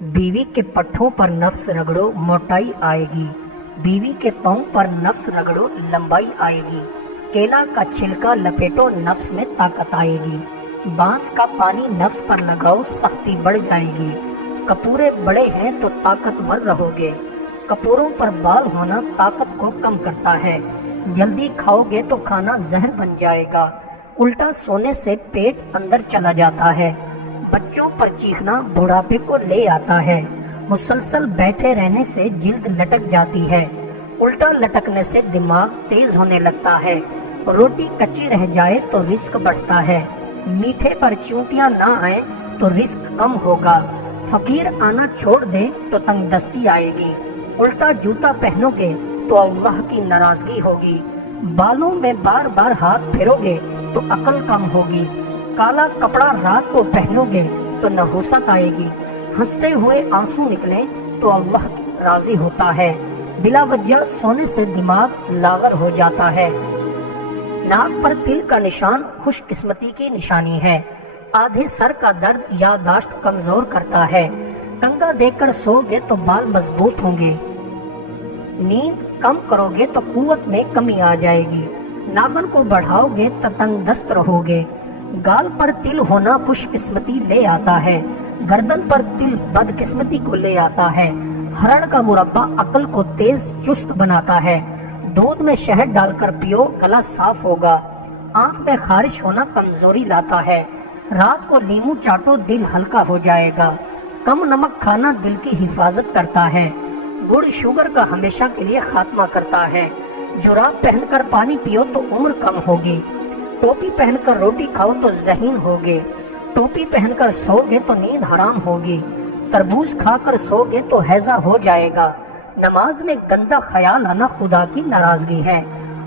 बीवी के पट्ठों पर नफ्स रगड़ो मोटाई आएगी, बीवी के पाँव पर नफ्स रगड़ो लंबाई आएगी। केला का छिलका लपेटो नफ्स में ताकत आएगी। बांस का पानी नफ्स पर लगाओ सख्ती बढ़ जाएगी। कपूरे बड़े हैं तो ताकतवर रहोगे। कपूरों पर बाल होना ताकत को कम करता है। जल्दी खाओगे तो खाना जहर बन जाएगा। उल्टा सोने से पेट अंदर चला जाता है। बच्चों पर चीखना बुढ़ापे को ले आता है। मुसलसल बैठे रहने से जिल्द लटक जाती है। उल्टा लटकने से दिमाग तेज होने लगता है। रोटी कच्ची रह जाए तो रिस्क बढ़ता है। मीठे पर चूंटियां ना आए तो रिस्क कम होगा। फकीर आना छोड़ दे तो तंगदस्ती आएगी। उल्टा जूता पहनोगे तो अल्लाह की नाराजगी होगी। बालों में बार बार हाथ फेरोगे तो अकल कम होगी। काला कपड़ा रात को पहनोगे तो नहुसत आएगी। हंसते हुए आंसू निकले तो अल्लाह राजी होता है। बिला वजह सोने से दिमाग लावर हो जाता है। नाक पर तिल का निशान खुशकिस्मती की निशानी है। आधे सर का दर्द याददाश्त कमजोर करता है। कंगा देकर सोओगे तो बाल मजबूत होंगे। नींद कम करोगे तो कुव्वत में कमी आ जाएगी। नाखून को बढ़ाओगे तो तंगदस्त रहोगे। गाल पर तिल होना खुशकिस्मती ले आता है। गर्दन पर तिल बदकिस्मती को ले आता है। हरण का मुरब्बा अकल को तेज चुस्त बनाता है। दूध में शहद डालकर पियो, गला साफ होगा। आंख में खारिश होना कमजोरी लाता है। रात को नींबू चाटो, दिल हल्का हो जाएगा। कम नमक खाना दिल की हिफाजत करता है। गुड़ शुगर का हमेशा के लिए खात्मा करता है। जुराब पहनकर पानी पियो तो उम्र कम होगी। टोपी पहनकर रोटी खाओ तो ज़हीन होगे। टोपी पहनकर सोओगे तो नींद हराम होगी। तरबूज खाकर सोओगे तो हैजा हो जाएगा। नमाज में गंदा ख्याल आना खुदा की नाराजगी है।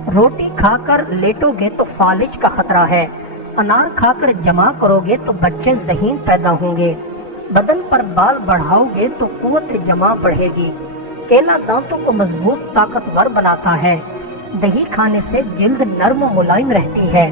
रोटी खाकर लेटोगे तो फालिज का खतरा है। अनार खाकर जमा करोगे तो बच्चे ज़हीन पैदा होंगे। बदन पर बाल बढ़ाओगे तो कुव्वत जमा बढ़ेगी। केला दांतों को मजबूत ताकतवर बनाता है। दही खाने से जिल्द नर्म मुलायम रहती है।